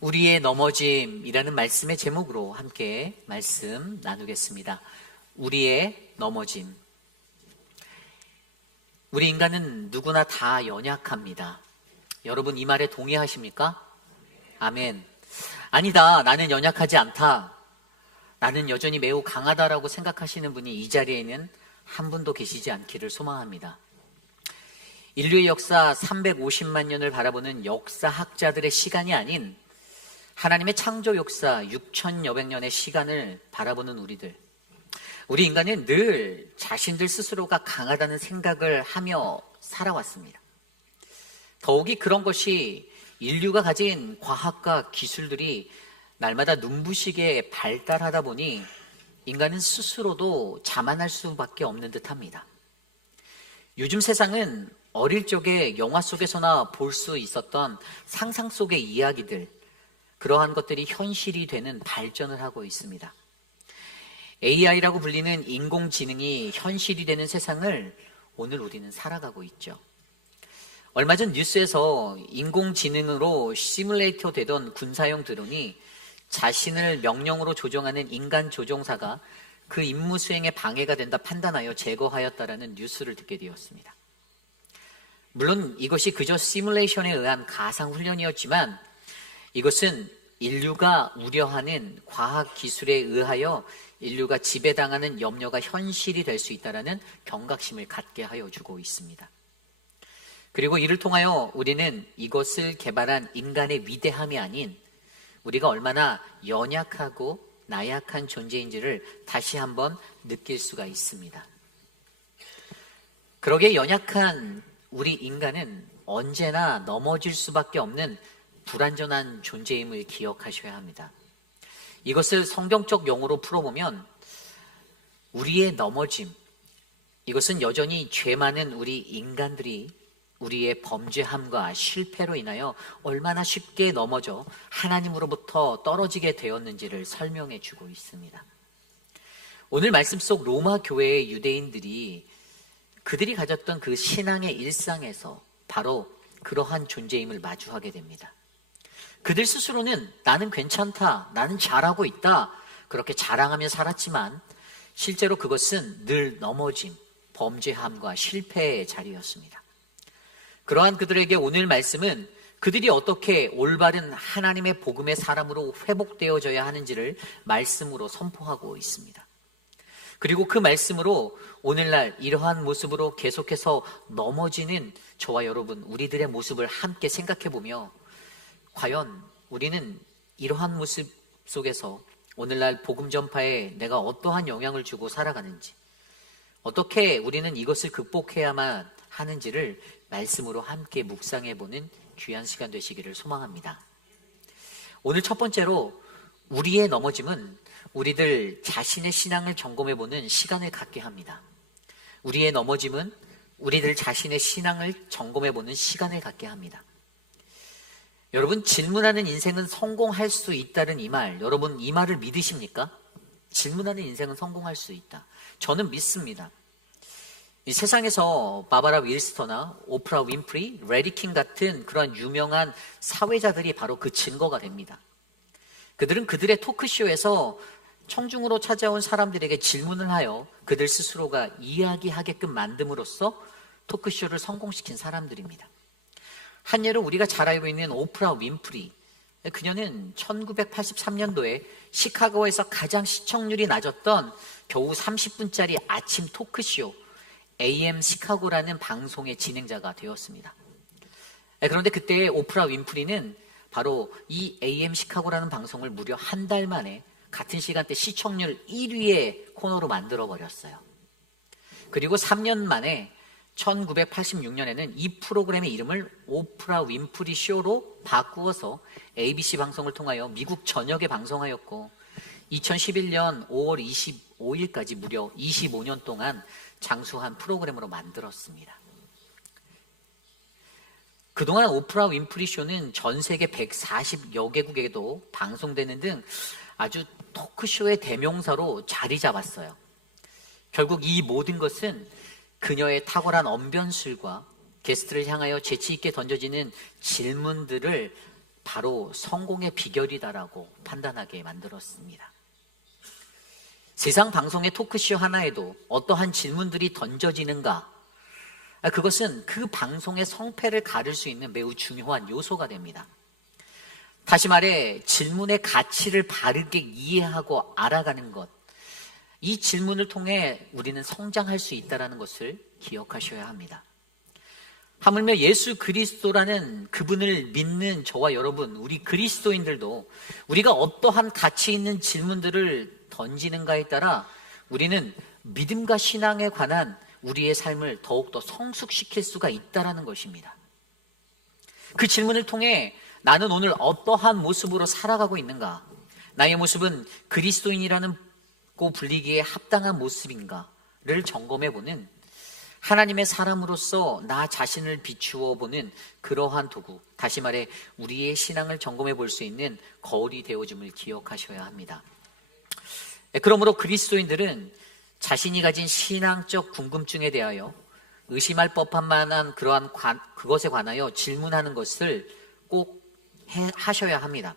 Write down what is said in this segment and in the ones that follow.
우리의 넘어짐이라는 말씀의 제목으로 함께 말씀 나누겠습니다. 우리의 넘어짐. 우리 인간은 누구나 다 연약합니다. 여러분 이 말에 동의하십니까? 아멘. 아니다, 나는 연약하지 않다. 나는 여전히 매우 강하다라고 생각하시는 분이 이 자리에는 한 분도 계시지 않기를 소망합니다. 인류의 역사 350만 년을 바라보는 역사학자들의 시간이 아닌 하나님의 창조 역사 6천여백 년의 시간을 바라보는 우리 인간은 늘 자신들 스스로가 강하다는 생각을 하며 살아왔습니다. 더욱이 그런 것이 인류가 가진 과학과 기술들이 날마다 눈부시게 발달하다 보니 인간은 스스로도 자만할 수밖에 없는 듯합니다. 요즘 세상은 어릴 적에 영화 속에서나 볼 수 있었던 상상 속의 이야기들, 그러한 것들이 현실이 되는 발전을 하고 있습니다. AI라고 불리는 인공지능이 현실이 되는 세상을 오늘 우리는 살아가고 있죠. 얼마 전 뉴스에서 인공지능으로 시뮬레이터 되던 군사용 드론이 자신을 명령으로 조종하는 인간 조종사가 그 임무 수행에 방해가 된다 판단하여 제거하였다라는 뉴스를 듣게 되었습니다. 물론 이것이 그저 시뮬레이션에 의한 가상 훈련이었지만 이것은 인류가 우려하는 과학 기술에 의하여 인류가 지배당하는 염려가 현실이 될 수 있다는 경각심을 갖게 하여 주고 있습니다. 그리고 이를 통하여 우리는 이것을 개발한 인간의 위대함이 아닌 우리가 얼마나 연약하고 나약한 존재인지를 다시 한번 느낄 수가 있습니다. 그러기에 연약한 우리 인간은 언제나 넘어질 수밖에 없는 불완전한 존재임을 기억하셔야 합니다. 이것을 성경적 용어로 풀어보면 우리의 넘어짐, 이것은 여전히 죄 많은 우리 인간들이 우리의 범죄함과 실패로 인하여 얼마나 쉽게 넘어져 하나님으로부터 떨어지게 되었는지를 설명해 주고 있습니다. 오늘 말씀 속 로마 교회의 유대인들이 그들이 가졌던 그 신앙의 일상에서 바로 그러한 존재임을 마주하게 됩니다. 그들 스스로는 나는 괜찮다, 나는 잘하고 있다, 그렇게 자랑하며 살았지만 실제로 그것은 늘 넘어짐, 범죄함과 실패의 자리였습니다. 그러한 그들에게 오늘 말씀은 그들이 어떻게 올바른 하나님의 복음의 사람으로 회복되어져야 하는지를 말씀으로 선포하고 있습니다. 그리고 그 말씀으로 오늘날 이러한 모습으로 계속해서 넘어지는 저와 여러분, 우리들의 모습을 함께 생각해보며 과연 우리는 이러한 모습 속에서 오늘날 복음 전파에 내가 어떠한 영향을 주고 살아가는지, 어떻게 우리는 이것을 극복해야만 하는지를 말씀으로 함께 묵상해보는 귀한 시간 되시기를 소망합니다. 오늘 첫 번째로 우리의 넘어짐은 우리들 자신의 신앙을 점검해보는 시간을 갖게 합니다. 우리의 넘어짐은 우리들 자신의 신앙을 점검해보는 시간을 갖게 합니다. 여러분, 질문하는 인생은 성공할 수 있다는 이 말, 여러분 이 말을 믿으십니까? 질문하는 인생은 성공할 수 있다. 저는 믿습니다. 이 세상에서 바바라 윌스터나 오프라 윈프리, 레디킹 같은 그런 유명한 사회자들이 바로 그 증거가 됩니다. 그들은 그들의 토크쇼에서 청중으로 찾아온 사람들에게 질문을 하여 그들 스스로가 이야기하게끔 만듦으로써 토크쇼를 성공시킨 사람들입니다. 한 예로 우리가 잘 알고 있는 오프라 윈프리, 그녀는 1983년도에 시카고에서 가장 시청률이 낮았던 겨우 30분짜리 아침 토크쇼 AM 시카고라는 방송의 진행자가 되었습니다. 그런데 그때 오프라 윈프리는 바로 이 AM 시카고라는 방송을 무려 한 달 만에 같은 시간대 시청률 1위의 코너로 만들어버렸어요. 그리고 3년 만에 1986년에는 이 프로그램의 이름을 오프라 윈프리 쇼로 바꾸어서 ABC 방송을 통하여 미국 전역에 방송하였고 2011년 5월 25일까지 무려 25년 동안 장수한 프로그램으로 만들었습니다. 그동안 오프라 윈프리 쇼는 전 세계 140여 개국에도 방송되는 등 아주 토크쇼의 대명사로 자리 잡았어요. 결국 이 모든 것은 그녀의 탁월한 언변술과 게스트를 향하여 재치 있게 던져지는 질문들을 바로 성공의 비결이다라고 판단하게 만들었습니다. 세상 방송의 토크쇼 하나에도 어떠한 질문들이 던져지는가, 그것은 그 방송의 성패를 가를 수 있는 매우 중요한 요소가 됩니다. 다시 말해 질문의 가치를 바르게 이해하고 알아가는 것, 이 질문을 통해 우리는 성장할 수 있다는 것을 기억하셔야 합니다. 하물며 예수 그리스도라는 그분을 믿는 저와 여러분, 우리 그리스도인들도 우리가 어떠한 가치 있는 질문들을 던지는가에 따라 우리는 믿음과 신앙에 관한 우리의 삶을 더욱더 성숙시킬 수가 있다는 것입니다. 그 질문을 통해 나는 오늘 어떠한 모습으로 살아가고 있는가? 나의 모습은 그리스도인이라는 고 불리기에 합당한 모습인가를 점검해보는, 하나님의 사람으로서 나 자신을 비추어 보는 그러한 도구, 다시 말해 우리의 신앙을 점검해 볼 수 있는 거울이 되어줌을 기억하셔야 합니다. 그러므로 그리스도인들은 자신이 가진 신앙적 궁금증에 대하여 의심할 법한 만한 그러한 그것에 관하여 질문하는 것을 꼭 하셔야 합니다.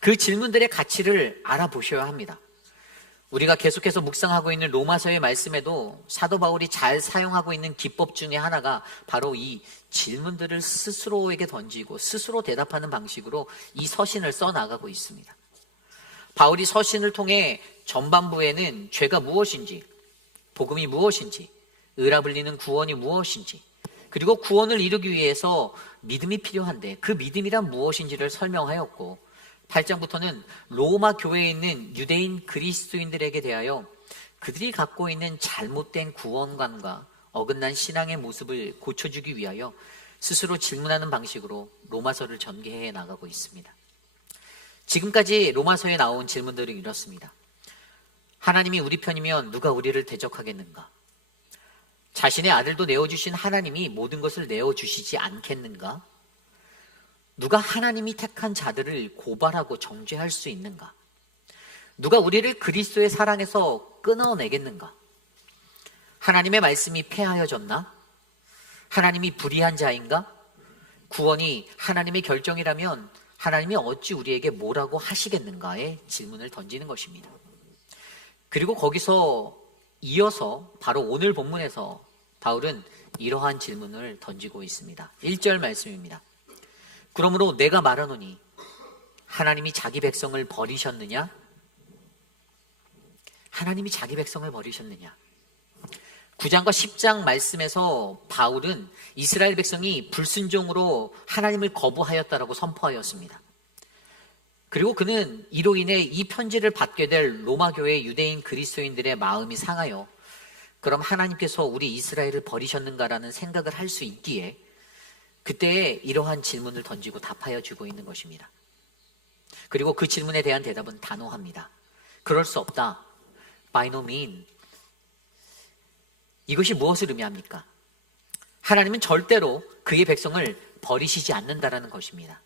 그 질문들의 가치를 알아보셔야 합니다. 우리가 계속해서 묵상하고 있는 로마서의 말씀에도 사도 바울이 잘 사용하고 있는 기법 중에 하나가 바로 이 질문들을 스스로에게 던지고 스스로 대답하는 방식으로 이 서신을 써나가고 있습니다. 바울이 서신을 통해 전반부에는 죄가 무엇인지, 복음이 무엇인지, 의라 불리는 구원이 무엇인지, 그리고 구원을 이루기 위해서 믿음이 필요한데 그 믿음이란 무엇인지를 설명하였고, 8장부터는 로마 교회에 있는 유대인 그리스도인들에게 대하여 그들이 갖고 있는 잘못된 구원관과 어긋난 신앙의 모습을 고쳐주기 위하여 스스로 질문하는 방식으로 로마서를 전개해 나가고 있습니다. 지금까지 로마서에 나온 질문들은 이렇습니다. 하나님이 우리 편이면 누가 우리를 대적하겠는가? 자신의 아들도 내어주신 하나님이 모든 것을 내어주시지 않겠는가? 누가 하나님이 택한 자들을 고발하고 정죄할 수 있는가? 누가 우리를 그리스도의 사랑에서 끊어내겠는가? 하나님의 말씀이 폐하여졌나? 하나님이 불의한 자인가? 구원이 하나님의 결정이라면 하나님이 어찌 우리에게 뭐라고 하시겠는가의 질문을 던지는 것입니다. 그리고 거기서 이어서 바로 오늘 본문에서 바울은 이러한 질문을 던지고 있습니다. 1절 말씀입니다. 그러므로 내가 말하노니 하나님이 자기 백성을 버리셨느냐? 하나님이 자기 백성을 버리셨느냐? 9장과 10장 말씀에서 바울은 이스라엘 백성이 불순종으로 하나님을 거부하였다라고 선포하였습니다. 그리고 그는 이로 인해 이 편지를 받게 될 로마 교회 유대인 그리스도인들의 마음이 상하여 그럼 하나님께서 우리 이스라엘을 버리셨는가라는 생각을 할 수 있기에 그때에 이러한 질문을 던지고 답하여 주고 있는 것입니다. 그리고 그 질문에 대한 대답은 단호합니다. 그럴 수 없다. By no means. 이것이 무엇을 의미합니까? 하나님은 절대로 그의 백성을 버리시지 않는다라는 것입니다.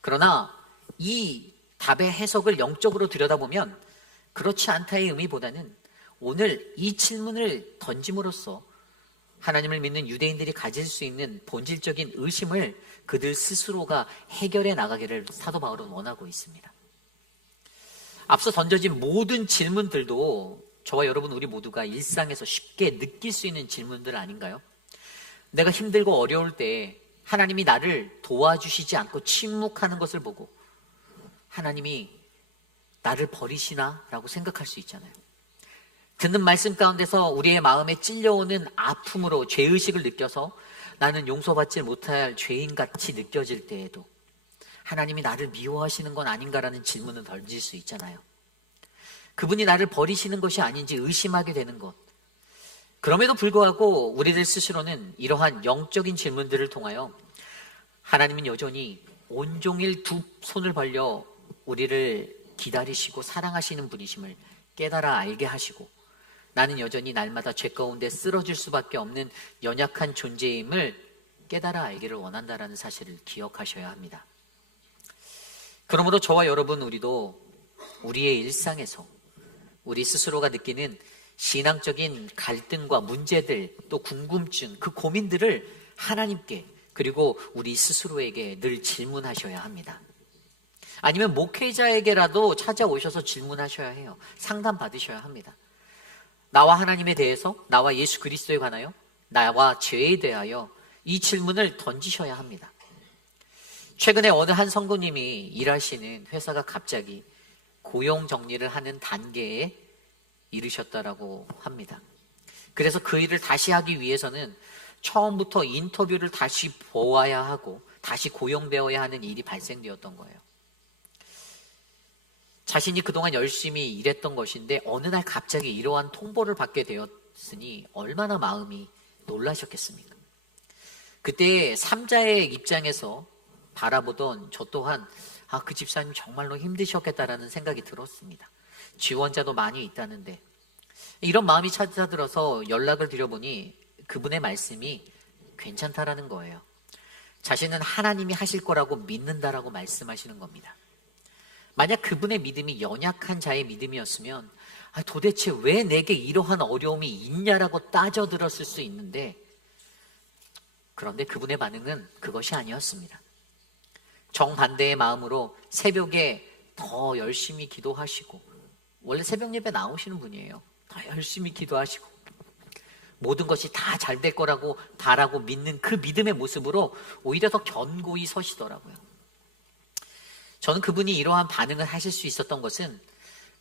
그러나 이 답의 해석을 영적으로 들여다보면 그렇지 않다의 의미보다는 오늘 이 질문을 던짐으로써 하나님을 믿는 유대인들이 가질 수 있는 본질적인 의심을 그들 스스로가 해결해 나가기를 사도 바울은 원하고 있습니다. 앞서 던져진 모든 질문들도 저와 여러분 우리 모두가 일상에서 쉽게 느낄 수 있는 질문들 아닌가요? 내가 힘들고 어려울 때 하나님이 나를 도와주시지 않고 침묵하는 것을 보고 하나님이 나를 버리시나? 라고 생각할 수 있잖아요. 듣는 말씀 가운데서 우리의 마음에 찔려오는 아픔으로 죄의식을 느껴서 나는 용서받지 못할 죄인같이 느껴질 때에도 하나님이 나를 미워하시는 건 아닌가라는 질문을 던질 수 있잖아요. 그분이 나를 버리시는 것이 아닌지 의심하게 되는 것. 그럼에도 불구하고 우리들 스스로는 이러한 영적인 질문들을 통하여 하나님은 여전히 온종일 두 손을 벌려 우리를 기다리시고 사랑하시는 분이심을 깨달아 알게 하시고 나는 여전히 날마다 죄 가운데 쓰러질 수밖에 없는 연약한 존재임을 깨달아 알기를 원한다는 사실을 기억하셔야 합니다. 그러므로 저와 여러분 우리도 우리의 일상에서 우리 스스로가 느끼는 신앙적인 갈등과 문제들 또 궁금증 그 고민들을 하나님께 그리고 우리 스스로에게 늘 질문하셔야 합니다. 아니면 목회자에게라도 찾아오셔서 질문하셔야 해요. 상담 받으셔야 합니다. 나와 하나님에 대해서, 나와 예수 그리스도에 관하여, 나와 죄에 대하여 이 질문을 던지셔야 합니다. 최근에 어느 한 성도님이 일하시는 회사가 갑자기 고용 정리를 하는 단계에 이르셨다라고 합니다. 그래서 그 일을 다시 하기 위해서는 처음부터 인터뷰를 다시 보아야 하고 다시 고용되어야 하는 일이 발생되었던 거예요. 자신이 그동안 열심히 일했던 것인데 어느 날 갑자기 이러한 통보를 받게 되었으니 얼마나 마음이 놀라셨겠습니까? 그때 삼자의 입장에서 바라보던 저 또한 그 집사님 정말로 힘드셨겠다라는 생각이 들었습니다. 지원자도 많이 있다는데 이런 마음이 찾아들어서 연락을 드려보니 그분의 말씀이 괜찮다라는 거예요. 자신은 하나님이 하실 거라고 믿는다라고 말씀하시는 겁니다. 만약 그분의 믿음이 연약한 자의 믿음이었으면 도대체 왜 내게 이러한 어려움이 있냐라고 따져들었을 수 있는데, 그런데 그분의 반응은 그것이 아니었습니다. 정반대의 마음으로 새벽에 더 열심히 기도하시고, 원래 새벽 예배 나오시는 분이에요. 더 열심히 기도하시고 모든 것이 다 잘 될 거라고 바라고 믿는 그 믿음의 모습으로 오히려 더 견고히 서시더라고요. 저는 그분이 이러한 반응을 하실 수 있었던 것은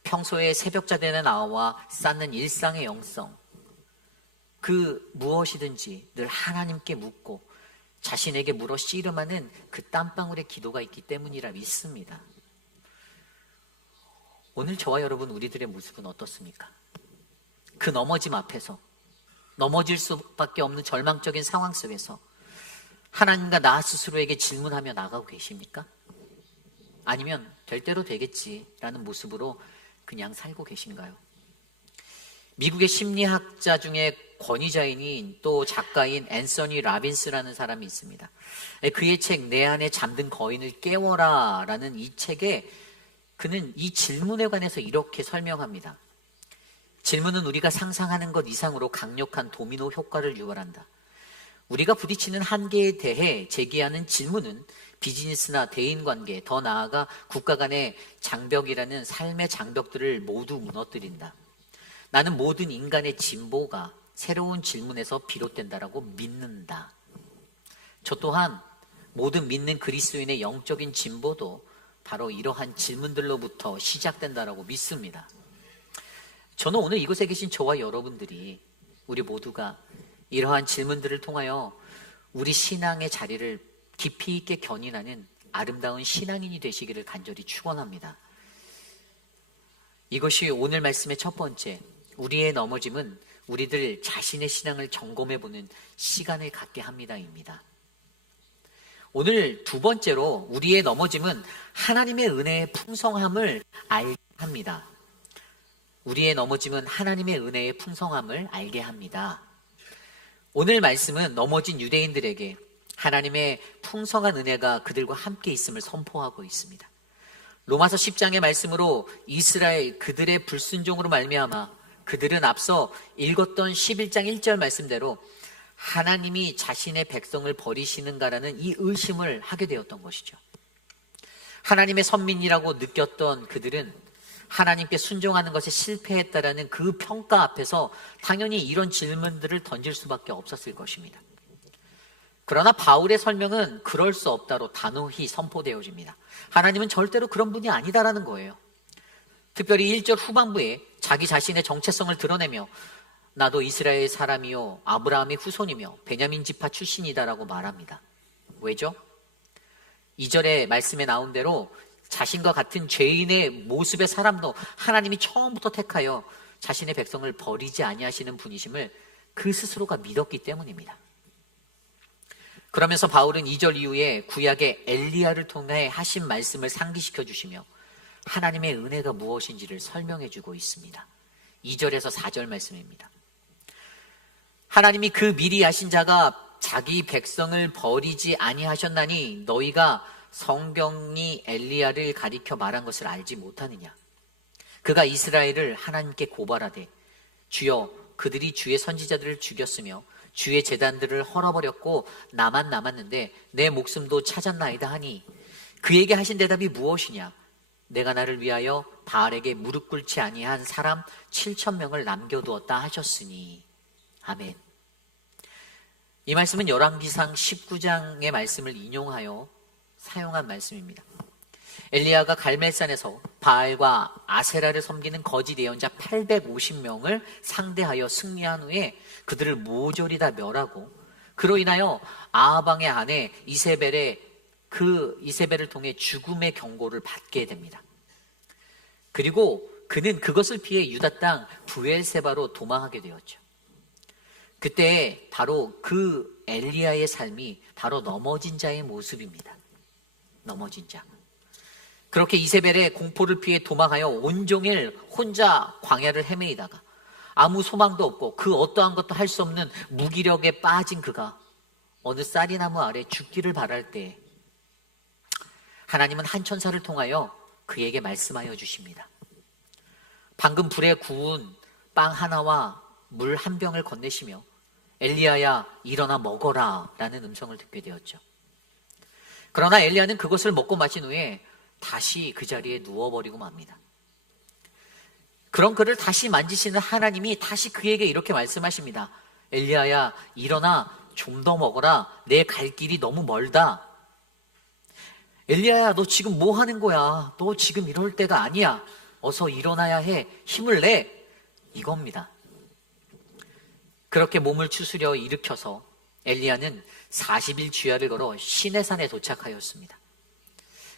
평소에 새벽자대에 나와 쌓는 일상의 영성, 그 무엇이든지 늘 하나님께 묻고 자신에게 물어 씨름하는 그 땀방울의 기도가 있기 때문이라 믿습니다. 오늘 저와 여러분 우리들의 모습은 어떻습니까? 그 넘어짐 앞에서, 넘어질 수밖에 없는 절망적인 상황 속에서 하나님과 나 스스로에게 질문하며 나가고 계십니까? 아니면 될 대로 되겠지라는 모습으로 그냥 살고 계신가요? 미국의 심리학자 중에 권위자인 또 작가인 앤서니 라빈스라는 사람이 있습니다. 그의 책 내 안에 잠든 거인을 깨워라 라는 이 책에 그는 이 질문에 관해서 이렇게 설명합니다. 질문은 우리가 상상하는 것 이상으로 강력한 도미노 효과를 유발한다. 우리가 부딪히는 한계에 대해 제기하는 질문은 비즈니스나 대인관계, 더 나아가 국가 간의 장벽이라는 삶의 장벽들을 모두 무너뜨린다. 나는 모든 인간의 진보가 새로운 질문에서 비롯된다라고 믿는다. 저 또한 모든 믿는 그리스도인의 영적인 진보도 바로 이러한 질문들로부터 시작된다라고 믿습니다. 저는 오늘 이곳에 계신 저와 여러분들이, 우리 모두가 이러한 질문들을 통하여 우리 신앙의 자리를 깊이 있게 견인하는 아름다운 신앙인이 되시기를 간절히 축원합니다. 이것이 오늘 말씀의 첫 번째, 우리의 넘어짐은 우리들 자신의 신앙을 점검해보는 시간을 갖게 합니다입니다. 오늘 두 번째로 우리의 넘어짐은 하나님의 은혜의 풍성함을 알게 합니다. 우리의 넘어짐은 하나님의 은혜의 풍성함을 알게 합니다. 오늘 말씀은 넘어진 유대인들에게 하나님의 풍성한 은혜가 그들과 함께 있음을 선포하고 있습니다. 로마서 10장의 말씀으로 이스라엘 그들의 불순종으로 말미암아 그들은 앞서 읽었던 11장 1절 말씀대로 하나님이 자신의 백성을 버리시는가라는 이 의심을 하게 되었던 것이죠. 하나님의 선민이라고 느꼈던 그들은 하나님께 순종하는 것에 실패했다라는 그 평가 앞에서 당연히 이런 질문들을 던질 수밖에 없었을 것입니다. 그러나 바울의 설명은 그럴 수 없다로 단호히 선포되어집니다. 하나님은 절대로 그런 분이 아니다라는 거예요. 특별히 1절 후반부에 자기 자신의 정체성을 드러내며 나도 이스라엘 사람이요 아브라함의 후손이며 베냐민 지파 출신이다라고 말합니다. 왜죠? 2절의 말씀에 나온 대로 자신과 같은 죄인의 모습의 사람도 하나님이 처음부터 택하여 자신의 백성을 버리지 아니하시는 분이심을 그 스스로가 믿었기 때문입니다. 그러면서 바울은 2절 이후에 구약의 엘리야를 통해 하신 말씀을 상기시켜 주시며 하나님의 은혜가 무엇인지를 설명해 주고 있습니다. 2절에서 4절 말씀입니다. 하나님이 그 미리 아신 자가 자기 백성을 버리지 아니하셨나니 너희가 성경이 엘리야를 가리켜 말한 것을 알지 못하느냐. 그가 이스라엘을 하나님께 고발하되 주여 그들이 주의 선지자들을 죽였으며 주의 제단들을 헐어버렸고 나만 남았는데 내 목숨도 찾았나이다 하니 그에게 하신 대답이 무엇이냐? 내가 나를 위하여 바알에게 무릎 꿇지 아니한 사람 7,000명을 남겨두었다 하셨으니. 아멘. 이 말씀은 열왕기상 19장의 말씀을 인용하여 사용한 말씀입니다. 엘리야가 갈멜산에서 바알과 아세라를 섬기는 거짓 예언자 850명을 상대하여 승리한 후에 그들을 모조리 다 멸하고, 그로 인하여 아합 왕의 아내 이세벨의 이세벨을 통해 죽음의 경고를 받게 됩니다. 그리고 그는 그것을 피해 유다 땅 브엘세바로 도망하게 되었죠. 그때 바로 그 엘리야의 삶이 바로 넘어진 자의 모습입니다. 넘어진 자. 그렇게 이세벨의 공포를 피해 도망하여 온종일 혼자 광야를 헤매이다가 아무 소망도 없고 그 어떠한 것도 할 수 없는 무기력에 빠진 그가 어느 쌀이나무 아래 죽기를 바랄 때 하나님은 한 천사를 통하여 그에게 말씀하여 주십니다. 방금 불에 구운 빵 하나와 물 한 병을 건네시며 엘리야야 일어나 먹어라 라는 음성을 듣게 되었죠. 그러나 엘리야는 그것을 먹고 마신 후에 다시 그 자리에 누워버리고 맙니다. 그런 그를 다시 만지시는 하나님이 다시 그에게 이렇게 말씀하십니다. 엘리야야 일어나 좀 더 먹어라. 내 갈 길이 너무 멀다. 엘리야야 너 지금 뭐 하는 거야? 너 지금 이럴 때가 아니야. 어서 일어나야 해. 힘을 내. 이겁니다. 그렇게 몸을 추스려 일으켜서 엘리야는 40일 주야를 걸어 시내산에 도착하였습니다.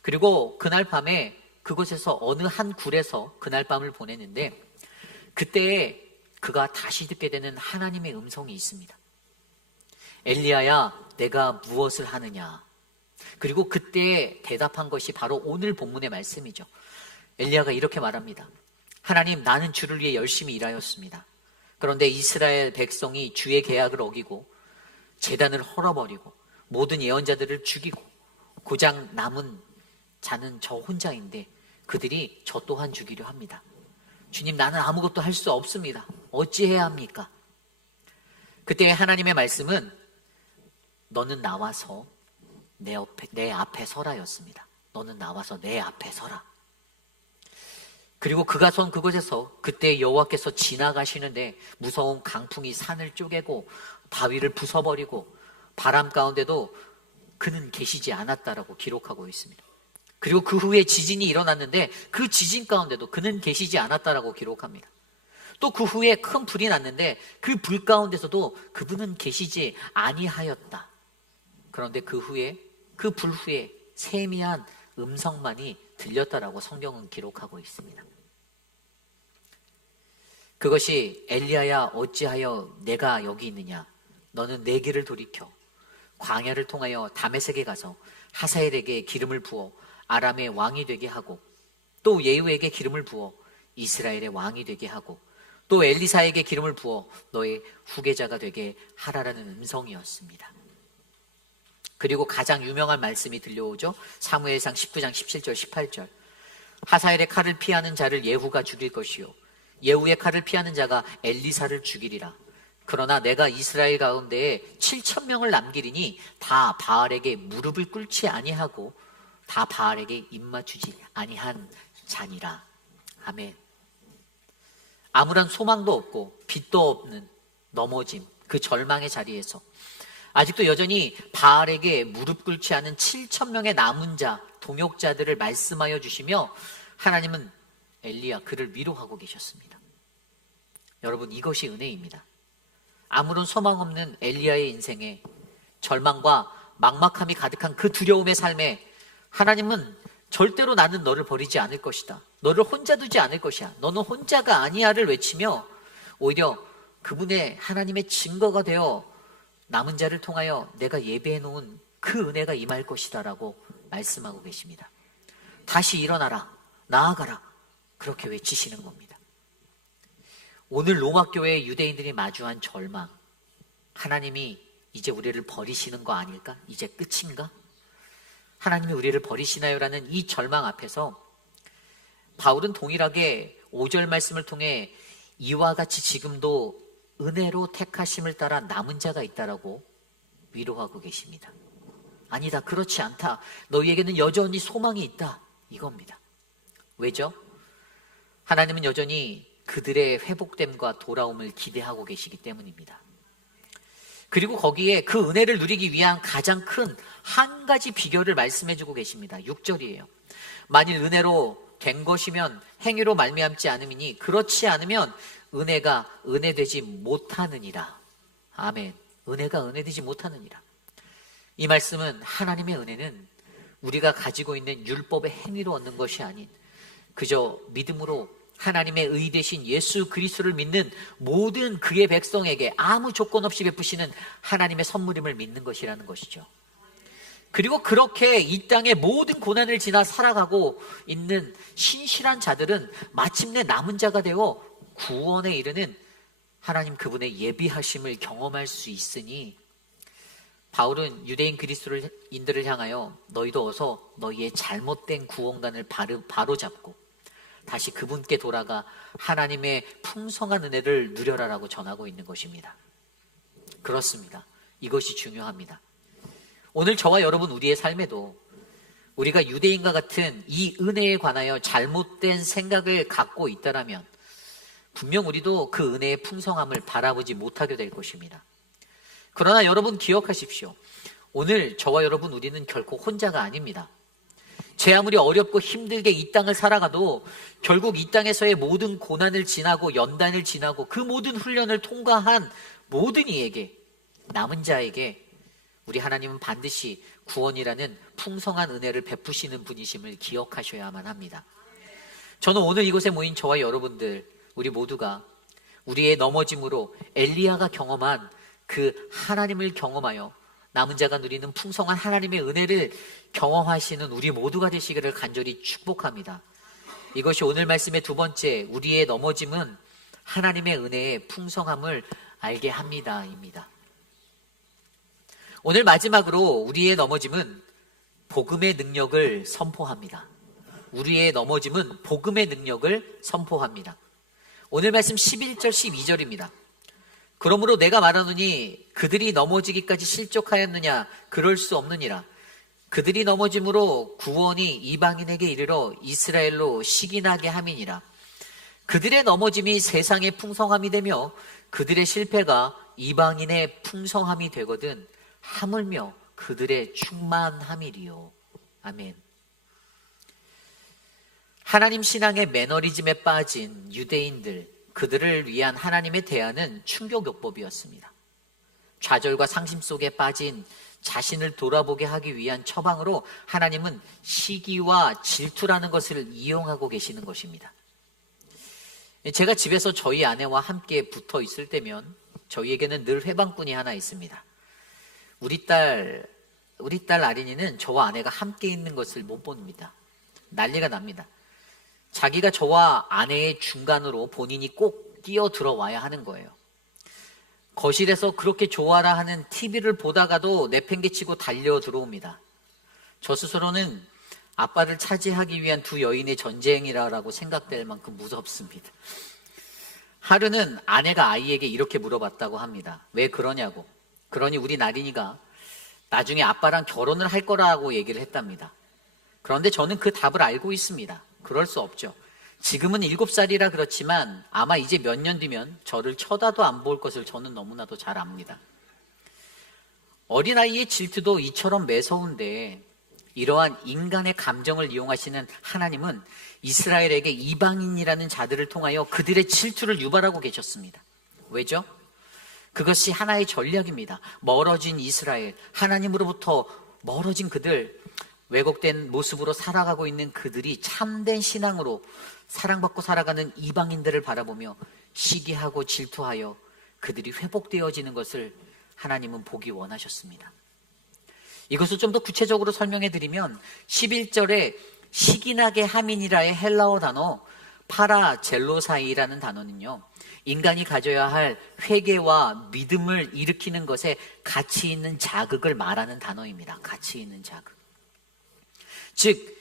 그리고 그날 밤에 그곳에서 어느 한 굴에서 그날 밤을 보냈는데 그때 그가 다시 듣게 되는 하나님의 음성이 있습니다. 엘리야야 내가 무엇을 하느냐. 그리고 그때 대답한 것이 바로 오늘 본문의 말씀이죠. 엘리야가 이렇게 말합니다. 하나님 나는 주를 위해 열심히 일하였습니다. 그런데 이스라엘 백성이 주의 계약을 어기고 제단을 헐어버리고 모든 예언자들을 죽이고 고작 남은 자는 저 혼자인데 그들이 저 또한 죽이려 합니다. 주님 나는 아무것도 할 수 없습니다. 어찌해야 합니까? 그때 하나님의 말씀은 너는 나와서 내 앞에 서라였습니다. 너는 나와서 내 앞에 서라. 그리고 그가 선 그곳에서 그때 여호와께서 지나가시는데 무서운 강풍이 산을 쪼개고 바위를 부숴버리고 바람 가운데도 그는 계시지 않았다라고 기록하고 있습니다. 그리고 그 후에 지진이 일어났는데 그 지진 가운데도 그는 계시지 않았다라고 기록합니다. 또 그 후에 큰 불이 났는데 그 불 가운데서도 그분은 계시지 아니하였다. 그런데 그 불 후에 세미한 음성만이 들렸다라고 성경은 기록하고 있습니다. 그것이 엘리야야 어찌하여 내가 여기 있느냐. 너는 내 길을 돌이켜 광야를 통하여 다메섹에 가서 하사엘에게 기름을 부어 아람의 왕이 되게 하고 또 예후에게 기름을 부어 이스라엘의 왕이 되게 하고 또 엘리사에게 기름을 부어 너의 후계자가 되게 하라라는 음성이었습니다. 그리고 가장 유명한 말씀이 들려오죠. 사무엘상 19장 17절 18절. 하사엘의 칼을 피하는 자를 예후가 죽일 것이요 예후의 칼을 피하는 자가 엘리사를 죽이리라. 그러나 내가 이스라엘 가운데에 7,000명을 남기리니 다 바알에게 무릎을 꿇지 아니하고 다 바알에게 입맞추지 아니한 자니라. 아멘. 아무런 소망도 없고 빛도 없는 넘어짐, 그 절망의 자리에서 아직도 여전히 바알에게 무릎 꿇지 않은 7,000명의 남은 자, 동역자들을 말씀하여 주시며 하나님은 엘리야 그를 위로하고 계셨습니다. 여러분 이것이 은혜입니다. 아무런 소망 없는 엘리야의 인생에 절망과 막막함이 가득한 그 두려움의 삶에 하나님은 절대로 나는 너를 버리지 않을 것이다. 너를 혼자 두지 않을 것이야. 너는 혼자가 아니야를 외치며 오히려 그분의 하나님의 증거가 되어 남은 자를 통하여 내가 예배해 놓은 그 은혜가 임할 것이다 라고 말씀하고 계십니다. 다시 일어나라. 나아가라. 그렇게 외치시는 겁니다. 오늘 로마교회의 유대인들이 마주한 절망, 하나님이 이제 우리를 버리시는 거 아닐까? 이제 끝인가? 하나님이 우리를 버리시나요? 라는 이 절망 앞에서 바울은 동일하게 5절 말씀을 통해 이와 같이 지금도 은혜로 택하심을 따라 남은 자가 있다라고 위로하고 계십니다. 아니다, 그렇지 않다. 너희에게는 여전히 소망이 있다. 이겁니다. 왜죠? 하나님은 여전히 그들의 회복됨과 돌아옴을 기대하고 계시기 때문입니다. 그리고 거기에 그 은혜를 누리기 위한 가장 큰 한 가지 비결을 말씀해주고 계십니다. 6절이에요. 만일 은혜로 된 것이면 행위로 말미암지 않음이니 그렇지 않으면 은혜가 은혜되지 못하느니라. 아멘. 은혜가 은혜되지 못하느니라. 이 말씀은 하나님의 은혜는 우리가 가지고 있는 율법의 행위로 얻는 것이 아닌 그저 믿음으로 하나님의 의 되신 예수 그리스도를 믿는 모든 그의 백성에게 아무 조건 없이 베푸시는 하나님의 선물임을 믿는 것이라는 것이죠. 그리고 그렇게 이 땅의 모든 고난을 지나 살아가고 있는 신실한 자들은 마침내 남은 자가 되어 구원에 이르는 하나님 그분의 예비하심을 경험할 수 있으니 바울은 유대인 그리스도인들을 향하여 너희도 어서 너희의 잘못된 구원관을 바로잡고 다시 그분께 돌아가 하나님의 풍성한 은혜를 누려라라고 전하고 있는 것입니다. 그렇습니다. 이것이 중요합니다. 오늘 저와 여러분 우리의 삶에도 우리가 유대인과 같은 이 은혜에 관하여 잘못된 생각을 갖고 있다라면 분명 우리도 그 은혜의 풍성함을 바라보지 못하게 될 것입니다. 그러나 여러분 기억하십시오. 오늘 저와 여러분 우리는 결코 혼자가 아닙니다. 제 아무리 어렵고 힘들게 이 땅을 살아가도 결국 이 땅에서의 모든 고난을 지나고 연단을 지나고 그 모든 훈련을 통과한 모든 이에게 남은 자에게 우리 하나님은 반드시 구원이라는 풍성한 은혜를 베푸시는 분이심을 기억하셔야만 합니다. 저는 오늘 이곳에 모인 저와 여러분들 우리 모두가 우리의 넘어짐으로 엘리야가 경험한 그 하나님을 경험하여 남은 자가 누리는 풍성한 하나님의 은혜를 경험하시는 우리 모두가 되시기를 간절히 축복합니다. 이것이 오늘 말씀의 두 번째, 우리의 넘어짐은 하나님의 은혜의 풍성함을 알게 합니다입니다. 오늘 마지막으로 우리의 넘어짐은 복음의 능력을 선포합니다. 우리의 넘어짐은 복음의 능력을 선포합니다. 오늘 말씀 11절 12절입니다. 그러므로 내가 말하노니 그들이 넘어지기까지 실족하였느냐 그럴 수 없느니라. 그들이 넘어짐으로 구원이 이방인에게 이르러 이스라엘로 시기나게 함이니라. 그들의 넘어짐이 세상의 풍성함이 되며 그들의 실패가 이방인의 풍성함이 되거든 하물며 그들의 충만함이리요. 아멘. 하나님 신앙의 매너리즘에 빠진 유대인들, 그들을 위한 하나님의 대안은 충격요법이었습니다. 좌절과 상심 속에 빠진 자신을 돌아보게 하기 위한 처방으로 하나님은 시기와 질투라는 것을 이용하고 계시는 것입니다. 제가 집에서 저희 아내와 함께 붙어 있을 때면 저희에게는 늘 회방꾼이 하나 있습니다. 우리 딸 아린이는 저와 아내가 함께 있는 것을 못 봅니다. 난리가 납니다. 자기가 저와 아내의 중간으로 본인이 꼭 끼어 들어와야 하는 거예요. 거실에서 그렇게 좋아라 하는 TV를 보다가도 내팽개치고 달려 들어옵니다. 저 스스로는 아빠를 차지하기 위한 두 여인의 전쟁이라고 생각될 만큼 무섭습니다. 하루는 아내가 아이에게 이렇게 물어봤다고 합니다. 왜 그러냐고. 그러니 우리 나린이가 나중에 아빠랑 결혼을 할 거라고 얘기를 했답니다. 그런데 저는 그 답을 알고 있습니다. 그럴 수 없죠. 지금은 7살이라 그렇지만 아마 이제 몇 년 뒤면 저를 쳐다도 안 볼 것을 저는 너무나도 잘 압니다. 어린아이의 질투도 이처럼 매서운데 이러한 인간의 감정을 이용하시는 하나님은 이스라엘에게 이방인이라는 자들을 통하여 그들의 질투를 유발하고 계셨습니다. 왜죠? 그것이 하나의 전략입니다. 멀어진 이스라엘, 하나님으로부터 멀어진 그들, 왜곡된 모습으로 살아가고 있는 그들이 참된 신앙으로 사랑받고 살아가는 이방인들을 바라보며 시기하고 질투하여 그들이 회복되어지는 것을 하나님은 보기 원하셨습니다. 이것을 좀 더 구체적으로 설명해 드리면 11절에 시기나게 함이니라의 헬라어 단어 파라젤로사이라는 단어는요, 인간이 가져야 할 회개와 믿음을 일으키는 것에 가치 있는 자극을 말하는 단어입니다. 가치 있는 자극. 즉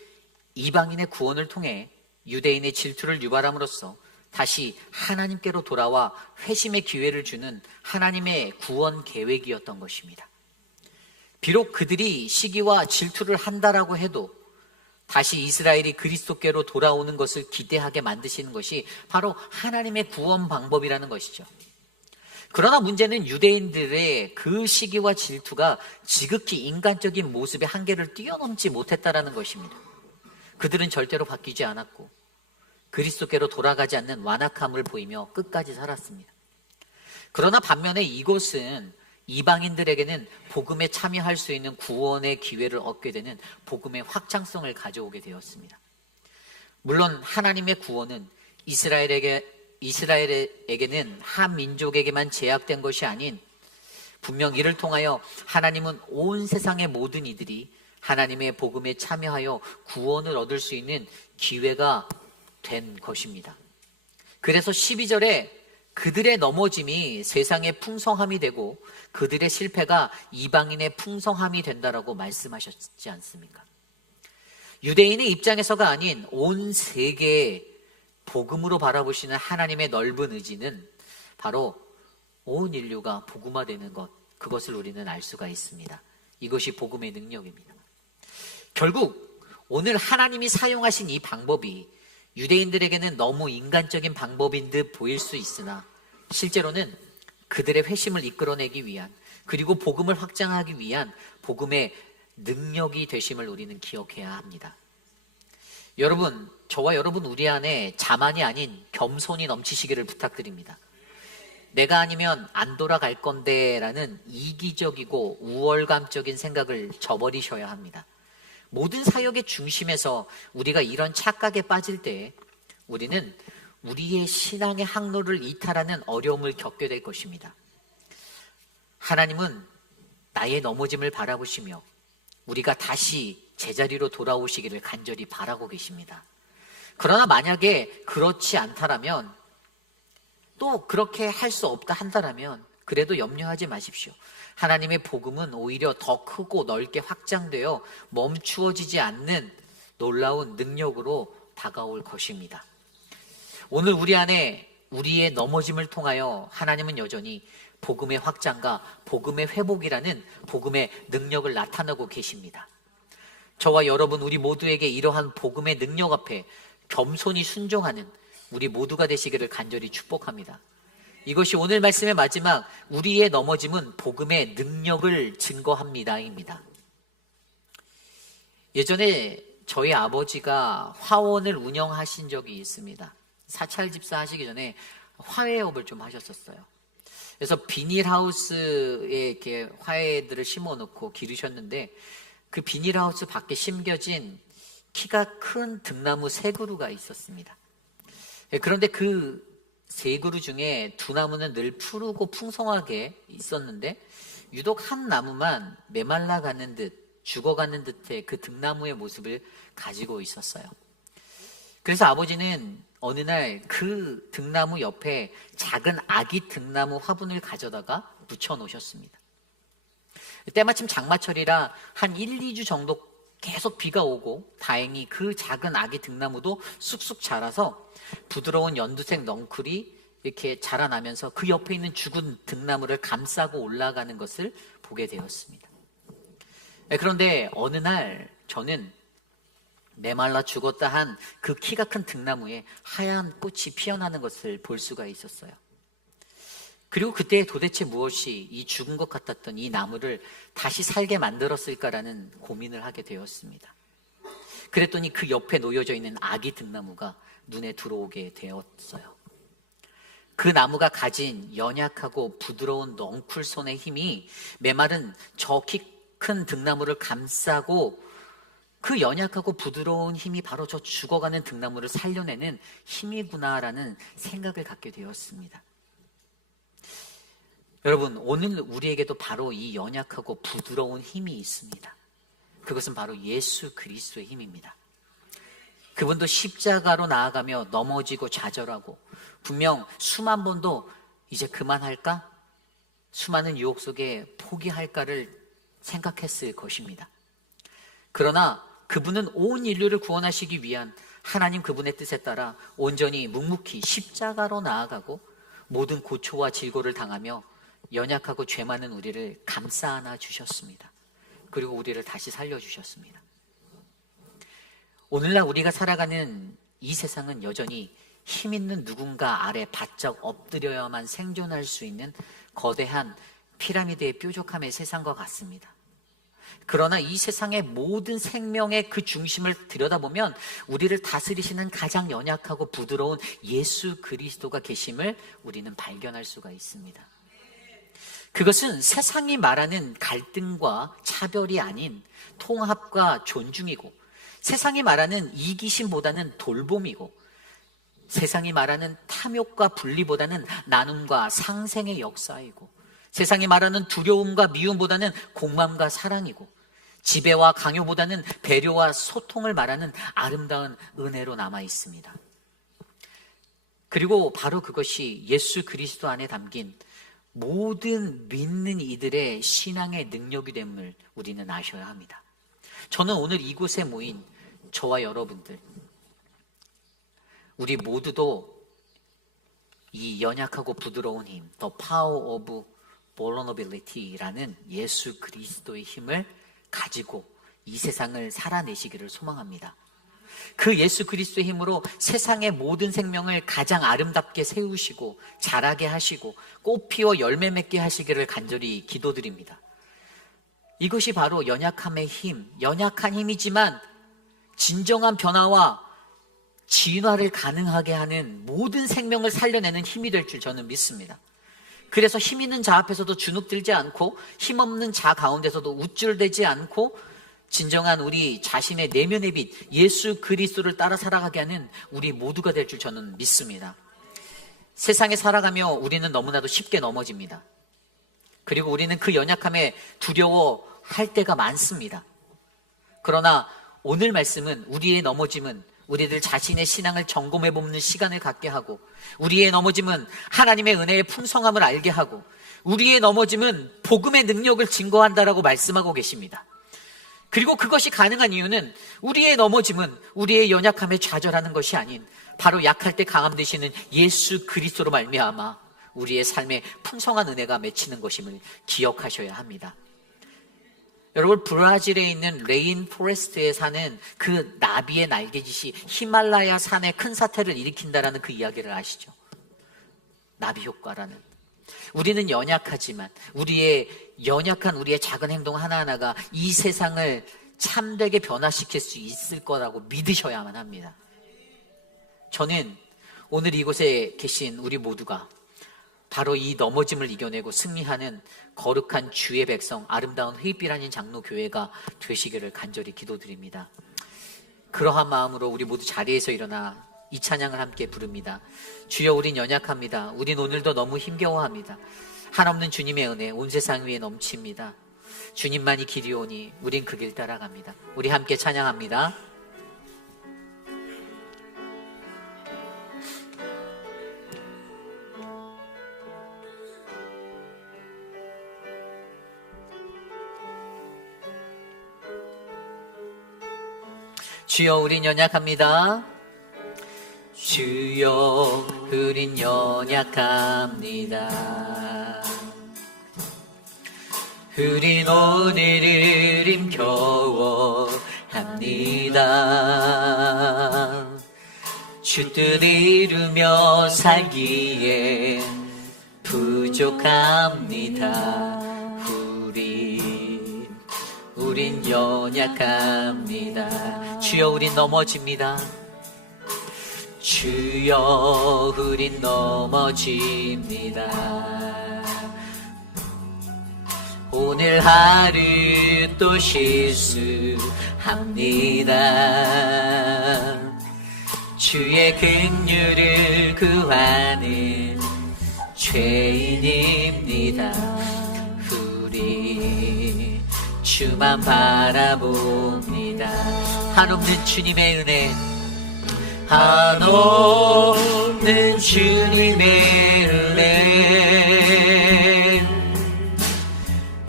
이방인의 구원을 통해 유대인의 질투를 유발함으로써 다시 하나님께로 돌아와 회심의 기회를 주는 하나님의 구원 계획이었던 것입니다. 비록 그들이 시기와 질투를 한다라고 해도 다시 이스라엘이 그리스도께로 돌아오는 것을 기대하게 만드시는 것이 바로 하나님의 구원 방법이라는 것이죠. 그러나 문제는 유대인들의 그 시기와 질투가 지극히 인간적인 모습의 한계를 뛰어넘지 못했다라는 것입니다. 그들은 절대로 바뀌지 않았고 그리스도께로 돌아가지 않는 완악함을 보이며 끝까지 살았습니다. 그러나 반면에 이곳은 이방인들에게는 복음에 참여할 수 있는 구원의 기회를 얻게 되는 복음의 확장성을 가져오게 되었습니다. 물론 하나님의 구원은 이스라엘에게는 한 민족에게만 제약된 것이 아닌 분명 이를 통하여 하나님은 온 세상의 모든 이들이 하나님의 복음에 참여하여 구원을 얻을 수 있는 기회가 된 것입니다. 그래서 12절에 그들의 넘어짐이 세상의 풍성함이 되고 그들의 실패가 이방인의 풍성함이 된다라고 말씀하셨지 않습니까? 유대인의 입장에서가 아닌 온 세계의 복음으로 바라보시는 하나님의 넓은 의지는 바로 온 인류가 복음화되는 것, 그것을 우리는 알 수가 있습니다. 이것이 복음의 능력입니다. 결국 오늘 하나님이 사용하신 이 방법이 유대인들에게는 너무 인간적인 방법인 듯 보일 수 있으나 실제로는 그들의 회심을 이끌어내기 위한, 그리고 복음을 확장하기 위한 복음의 능력이 되심을 우리는 기억해야 합니다. 여러분, 저와 여러분 우리 안에 자만이 아닌 겸손이 넘치시기를 부탁드립니다. 내가 아니면 안 돌아갈 건데 라는 이기적이고 우월감적인 생각을 저버리셔야 합니다. 모든 사역의 중심에서 우리가 이런 착각에 빠질 때 우리는 우리의 신앙의 항로를 이탈하는 어려움을 겪게 될 것입니다. 하나님은 나의 넘어짐을 바라보시며 우리가 다시 제자리로 돌아오시기를 간절히 바라고 계십니다. 그러나 만약에 그렇지 않다라면, 또 그렇게 할 수 없다 한다라면 그래도 염려하지 마십시오. 하나님의 복음은 오히려 더 크고 넓게 확장되어 멈추어지지 않는 놀라운 능력으로 다가올 것입니다. 오늘 우리 안에 우리의 넘어짐을 통하여 하나님은 여전히 복음의 확장과 복음의 회복이라는 복음의 능력을 나타내고 계십니다. 저와 여러분 우리 모두에게 이러한 복음의 능력 앞에 겸손히 순종하는 우리 모두가 되시기를 간절히 축복합니다. 이것이 오늘 말씀의 마지막, 우리의 넘어짐은 복음의 능력을 증거합니다입니다. 예전에 저희 아버지가 화원을 운영하신 적이 있습니다. 사찰 집사 하시기 전에 화훼업을 좀 하셨었어요. 그래서 비닐하우스에 이렇게 화훼들을 심어놓고 기르셨는데 그 비닐하우스 밖에 심겨진 키가 큰 등나무 3그루가 있었습니다. 그런데 그 3그루 중에 2나무는 늘 푸르고 풍성하게 있었는데 유독 한 나무만 메말라가는 듯 죽어가는 듯의 그 등나무의 모습을 가지고 있었어요. 그래서 아버지는 어느 날 그 등나무 옆에 작은 아기 등나무 화분을 가져다가 붙여 놓으셨습니다. 때마침 장마철이라 한 1, 2주 정도 계속 비가 오고 다행히 그 작은 아기 등나무도 쑥쑥 자라서 부드러운 연두색 넝쿨이 이렇게 자라나면서 그 옆에 있는 죽은 등나무를 감싸고 올라가는 것을 보게 되었습니다. 그런데 어느 날 저는 메말라 죽었다 한 그 키가 큰 등나무에 하얀 꽃이 피어나는 것을 볼 수가 있었어요. 그리고 그때 도대체 무엇이 이 죽은 것 같았던 이 나무를 다시 살게 만들었을까라는 고민을 하게 되었습니다. 그랬더니 그 옆에 놓여져 있는 아기 등나무가 눈에 들어오게 되었어요. 그 나무가 가진 연약하고 부드러운 넝쿨손의 힘이 메마른 저 키 큰 등나무를 감싸고 그 연약하고 부드러운 힘이 바로 저 죽어가는 등나무를 살려내는 힘이구나라는 생각을 갖게 되었습니다. 여러분, 오늘 우리에게도 바로 이 연약하고 부드러운 힘이 있습니다. 그것은 바로 예수 그리스도의 힘입니다. 그분도 십자가로 나아가며 넘어지고 좌절하고 분명 수만 번도 이제 그만할까? 수많은 유혹 속에 포기할까를 생각했을 것입니다. 그러나 그분은 온 인류를 구원하시기 위한 하나님 그분의 뜻에 따라 온전히 묵묵히 십자가로 나아가고 모든 고초와 질고를 당하며 연약하고 죄 많은 우리를 감싸 안아 주셨습니다. 그리고 우리를 다시 살려주셨습니다. 오늘날 우리가 살아가는 이 세상은 여전히 힘 있는 누군가 아래 바짝 엎드려야만 생존할 수 있는 거대한 피라미드의 뾰족함의 세상과 같습니다. 그러나 이 세상의 모든 생명의 그 중심을 들여다보면 우리를 다스리시는 가장 연약하고 부드러운 예수 그리스도가 계심을 우리는 발견할 수가 있습니다. 그것은 세상이 말하는 갈등과 차별이 아닌 통합과 존중이고, 세상이 말하는 이기심보다는 돌봄이고, 세상이 말하는 탐욕과 분리보다는 나눔과 상생의 역사이고, 세상이 말하는 두려움과 미움보다는 공감과 사랑이고, 지배와 강요보다는 배려와 소통을 말하는 아름다운 은혜로 남아 있습니다. 그리고 바로 그것이 예수 그리스도 안에 담긴 모든 믿는 이들의 신앙의 능력이 됨을 우리는 아셔야 합니다. 저는 오늘 이곳에 모인 저와 여러분들, 우리 모두도 이 연약하고 부드러운 힘, The Power of Vulnerability라는 예수 그리스도의 힘을 가지고 이 세상을 살아내시기를 소망합니다. 그 예수 그리스도의 힘으로 세상의 모든 생명을 가장 아름답게 세우시고 자라게 하시고 꽃 피워 열매 맺게 하시기를 간절히 기도드립니다. 이것이 바로 연약함의 힘, 연약한 힘이지만 진정한 변화와 진화를 가능하게 하는 모든 생명을 살려내는 힘이 될 줄 저는 믿습니다. 그래서 힘 있는 자 앞에서도 주눅들지 않고 힘없는 자 가운데서도 우쭐대지 않고 진정한 우리 자신의 내면의 빛 예수 그리스도를 따라 살아가게 하는 우리 모두가 될 줄 저는 믿습니다. 세상에 살아가며 우리는 너무나도 쉽게 넘어집니다. 그리고 우리는 그 연약함에 두려워할 때가 많습니다. 그러나 오늘 말씀은 우리의 넘어짐은 우리들 자신의 신앙을 점검해 보는 시간을 갖게 하고, 우리의 넘어짐은 하나님의 은혜의 풍성함을 알게 하고, 우리의 넘어짐은 복음의 능력을 증거한다라고 말씀하고 계십니다. 그리고 그것이 가능한 이유는 우리의 넘어짐은 우리의 연약함에 좌절하는 것이 아닌 바로 약할 때 강함 되시는 예수 그리스도로 말미암아 우리의 삶에 풍성한 은혜가 맺히는 것임을 기억하셔야 합니다. 여러분, 브라질에 있는 레인 포레스트에 사는 그 나비의 날개짓이 히말라야 산에 큰 사태를 일으킨다라는 그 이야기를 아시죠? 나비 효과라는. 우리는 연약하지만 우리의 작은 행동 하나하나가 이 세상을 참되게 변화시킬 수 있을 거라고 믿으셔야만 합니다. 저는 오늘 이곳에 계신 우리 모두가 바로 이 넘어짐을 이겨내고 승리하는 거룩한 주의 백성, 아름다운 휘빛 아닌 장로교회가 되시기를 간절히 기도드립니다. 그러한 마음으로 우리 모두 자리에서 일어나 이 찬양을 함께 부릅니다. 주여, 우린 연약합니다. 우린 오늘도 너무 힘겨워합니다. 한없는 주님의 은혜 온 세상 위에 넘칩니다. 주님만이 길이오니 우린 그 길 따라갑니다. 우리 함께 찬양합니다. 주여, 우린 연약합니다. 주여, 우린 연약합니다. 우린 오늘을 힘겨워합니다. 주 뜻 이루며 살기에 부족합니다. 우린 연약합니다. 주여, 우린 넘어집니다. 주여, 우린 넘어집니다. 오늘 하루 또 실수합니다. 주의 긍휼을 구하는 죄인입니다. 우리 주만 바라봅니다. 한없는 주님의 은혜, 한없는 주님의 은혜,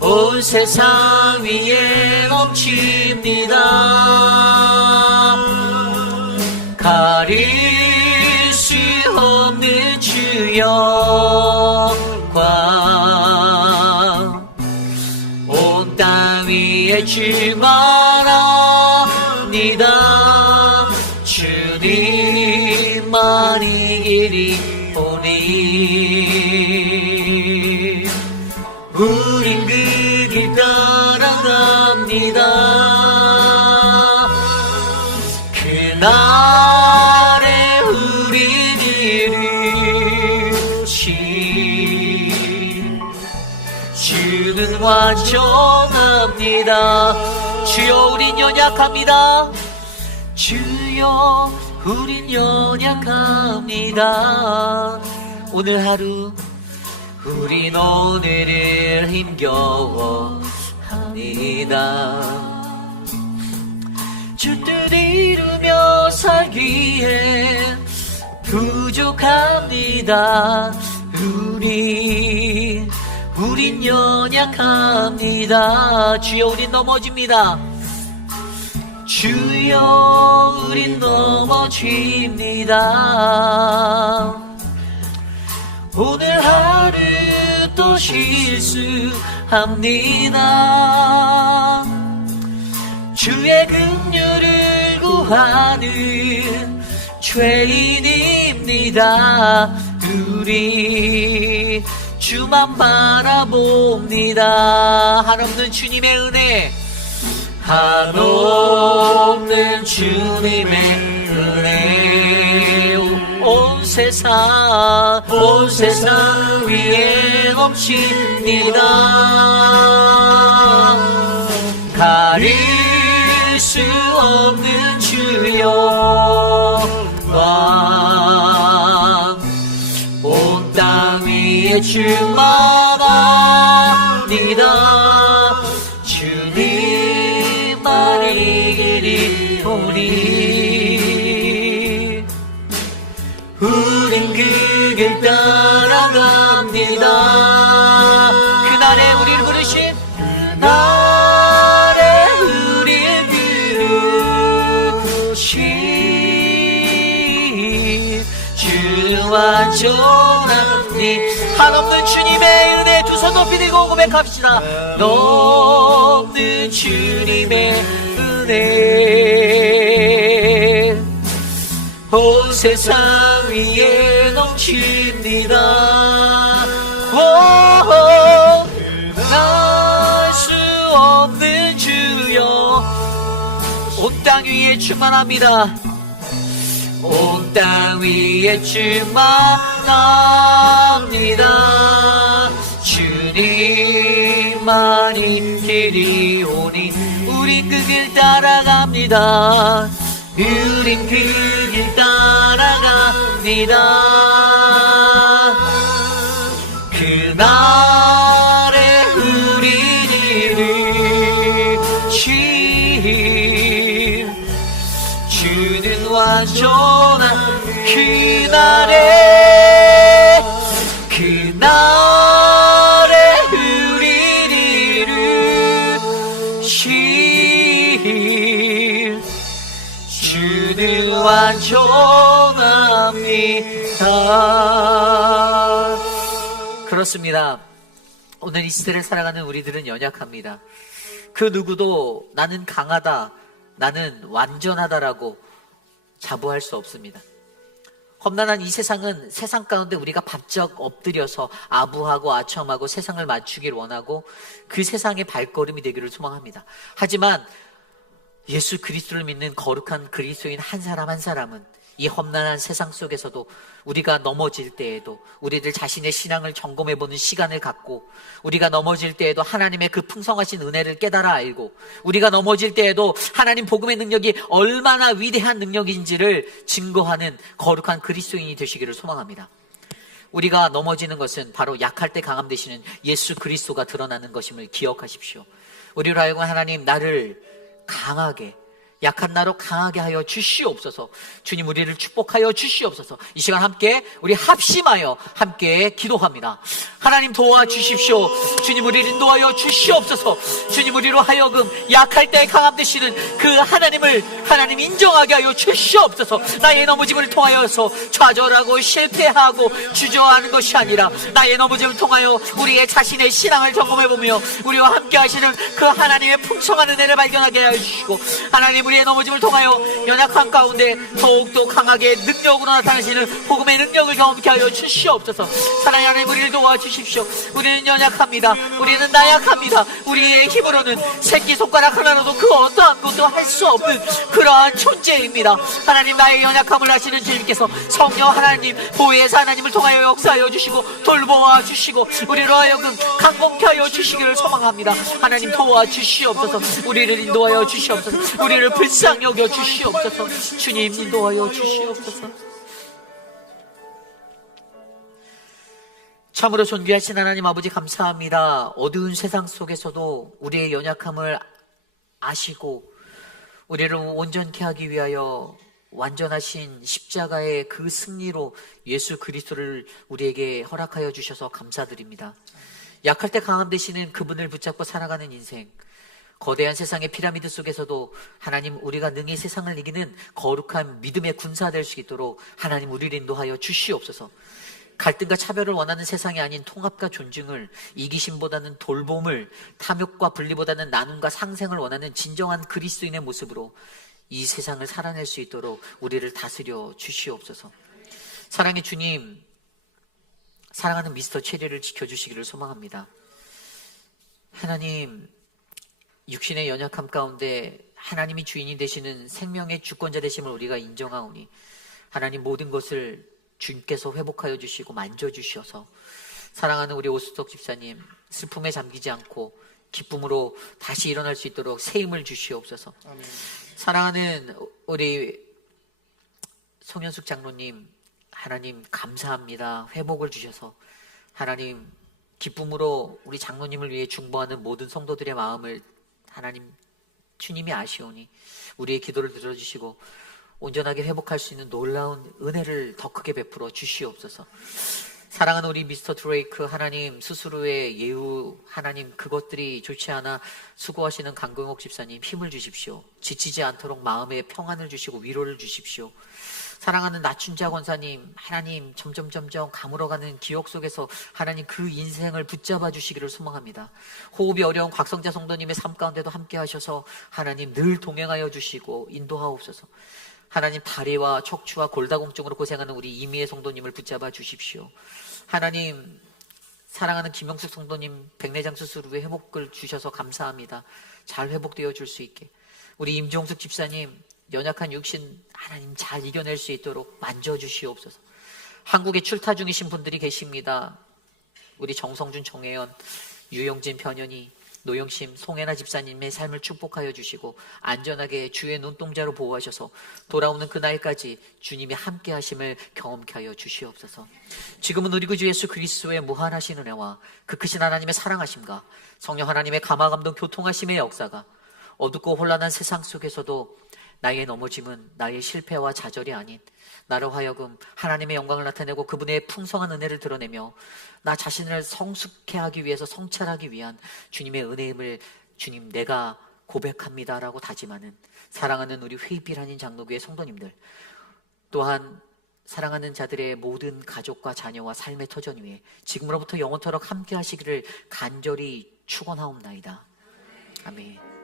온 온 세상 위에 넘칩니다. 가릴 수 없는 주 영광 온 땅 위에 충만합니다. 주님만이 길이 오니 우린 그 길 따라갑니다. 그날에 우린 이루신 주는 완전합니다. 주여 우린 연약합니다. 주여 우린 연약합니다. 오늘 하루 우린 오늘을 힘겨워합니다. 주 뜻 이루며 살기에 부족합니다. 우린 연약합니다. 주여 우린 넘어집니다. 주여 우린 넘어집니다. 오늘 하루 또 실수합니다. 주의 긍휼을 구하는 죄인입니다. 우리 주만 바라봅니다. 한없는 주님의 은혜, 한없는 주님의 은혜 온 세상 위에 넘칩니다. 가릴 수 없는 주 영광 온 땅 위에 충만합니다. 주님만이 길이 오니 우린 그 길 따라갑니다. 그날에 우리를 부르신 그날에 우리를 부르신 주 완전하니 한없는 주님의 은혜 두 손 높이 들고 고백합시다. 넘는 주님의 은혜 온 세상 위에 넘칩니다. 날 수 없는 주여 온 땅 위에 충만합니다. 온 땅 위에 충만합니다. 주님만이 길이 오니 우린 그 길 따라갑니다. 우린 그 길 따라갑니다. 그날에 우린 이루신 주는 완전한 그날에 우린 이루신 주는 완전합니다. 그렇습니다. 오늘 이 시대를 살아가는 우리들은 연약합니다. 그 누구도 나는 강하다, 나는 완전하다라고 자부할 수 없습니다. 험난한 이 세상은 세상 가운데 우리가 바짝 엎드려서 아부하고 아첨하고 세상을 맞추길 원하고 그 세상의 발걸음이 되기를 소망합니다. 하지만 예수 그리스도를 믿는 거룩한 그리스도인 한 사람 한 사람은 이 험난한 세상 속에서도 우리가 넘어질 때에도 우리들 자신의 신앙을 점검해보는 시간을 갖고 우리가 넘어질 때에도 하나님의 그 풍성하신 은혜를 깨달아 알고 우리가 넘어질 때에도 하나님 복음의 능력이 얼마나 위대한 능력인지를 증거하는 거룩한 그리스도인이 되시기를 소망합니다. 우리가 넘어지는 것은 바로 약할 때 강함 되시는 예수 그리스도가 드러나는 것임을 기억하십시오. 우리로 하여금 하나님 나를 강하게 약한 나로 강하게 하여 주시옵소서. 주님, 우리를 축복하여 주시옵소서. 이 시간 함께 우리 합심하여 함께 기도합니다. 하나님 도와주십시오. 주님, 우리를 인도하여 주시옵소서. 주님, 우리로 하여금 약할 때 강함 되시는 그 하나님을 하나님 인정하게 하여 주시옵소서. 나의 넘어짐을 통하여서 좌절하고 실패하고 주저하는 것이 아니라 나의 넘어짐을 통하여 우리의 자신의 신앙을 점검해보며 우리와 함께 하시는 그 하나님의 풍성한 은혜를 발견하게 하여 주시고, 하나님 우리의 넘어짐을 통하여 연약한 가운데 더욱더 강하게 능력으로 나타나시는 복음의 능력을 경험케 하여 주시옵소서. 사랑하는 하나님, 우리를 도와주십시오. 우리는 연약합니다. 우리는 나약합니다. 우리의 힘으로는 새끼손가락 하나로도 그 어떠한 것도 할 수 없는 그러한 존재입니다. 하나님, 나의 연약함을 아시는 주님께서 성령 하나님, 보혜사 하나님을 통하여 역사하여 주시고 돌보아 주시고 우리로 하여금 강건케 하여 주시기를 소망합니다. 하나님 도와주시옵소서. 우리를 인도하여 주시옵소서. 우리를 불쌍히 여겨 주시옵소서. 주님, 인도하여 주시옵소서. 참으로 존귀하신 하나님 아버지, 감사합니다. 어두운 세상 속에서도 우리의 연약함을 아시고 우리를 온전케 하기 위하여 완전하신 십자가의 그 승리로 예수 그리스도를 우리에게 허락하여 주셔서 감사드립니다. 약할 때 강함 되시는 그분을 붙잡고 살아가는 인생, 거대한 세상의 피라미드 속에서도 하나님, 우리가 능히 세상을 이기는 거룩한 믿음의 군사 될 수 있도록 하나님 우리를 인도하여 주시옵소서. 갈등과 차별을 원하는 세상이 아닌 통합과 존중을, 이기심보다는 돌봄을, 탐욕과 분리보다는 나눔과 상생을 원하는 진정한 그리스도인의 모습으로 이 세상을 살아낼 수 있도록 우리를 다스려 주시옵소서. 사랑의 주님, 사랑하는 미스터 체리를 지켜주시기를 소망합니다. 하나님, 육신의 연약함 가운데 하나님이 주인이 되시는 생명의 주권자 되심을 우리가 인정하오니 하나님, 모든 것을 주님께서 회복하여 주시고 만져주셔서 사랑하는 우리 오수석 집사님 슬픔에 잠기지 않고 기쁨으로 다시 일어날 수 있도록 새 힘을 주시옵소서. 아멘. 사랑하는 우리 송현숙 장로님, 하나님 감사합니다. 회복을 주셔서 하나님 기쁨으로 우리 장로님을 위해 중보하는 모든 성도들의 마음을 하나님 주님이 아시오니 우리의 기도를 들어주시고 온전하게 회복할 수 있는 놀라운 은혜를 더 크게 베풀어 주시옵소서. 사랑하는 우리 미스터 드레이크, 하나님 스스로의 예우, 하나님 그것들이 좋지 않아 수고하시는 강경옥 집사님 힘을 주십시오. 지치지 않도록 마음에 평안을 주시고 위로를 주십시오. 사랑하는 나춘자 권사님, 하나님 점점 가물어가는 기억 속에서 하나님 그 인생을 붙잡아 주시기를 소망합니다. 호흡이 어려운 곽성자 성도님의 삶 가운데도 함께 하셔서 하나님 늘 동행하여 주시고 인도하옵소서. 하나님 다리와 척추와 골다공증으로 고생하는 우리 이미애 성도님을 붙잡아 주십시오. 하나님 사랑하는 김영숙 성도님 백내장 수술 후에 회복을 주셔서 감사합니다. 잘 회복되어 줄 수 있게 우리 임종숙 집사님 연약한 육신 하나님 잘 이겨낼 수 있도록 만져주시옵소서. 한국에 출타 중이신 분들이 계십니다. 우리 정성준, 정혜연, 유영진, 변현희, 노영심, 송혜나 집사님의 삶을 축복하여 주시고 안전하게 주의 눈동자로 보호하셔서 돌아오는 그날까지 주님이 함께 하심을 경험케 하여 주시옵소서. 지금은 우리 구주 예수 그리스도의 무한하신 은혜와 그 크신 하나님의 사랑하심과 성령 하나님의 감화감동 교통하심의 역사가 어둡고 혼란한 세상 속에서도 나의 넘어짐은 나의 실패와 좌절이 아닌 나로 하여금 하나님의 영광을 나타내고 그분의 풍성한 은혜를 드러내며 나 자신을 성숙케 하기 위해서 성찰하기 위한 주님의 은혜임을 주님 내가 고백합니다라고 다짐하는 사랑하는 우리 회입비란인 장로교회 성도님들, 또한 사랑하는 자들의 모든 가족과 자녀와 삶의 터전 위에 지금으로부터 영원토록 함께 하시기를 간절히 축원하옵나이다. 아멘.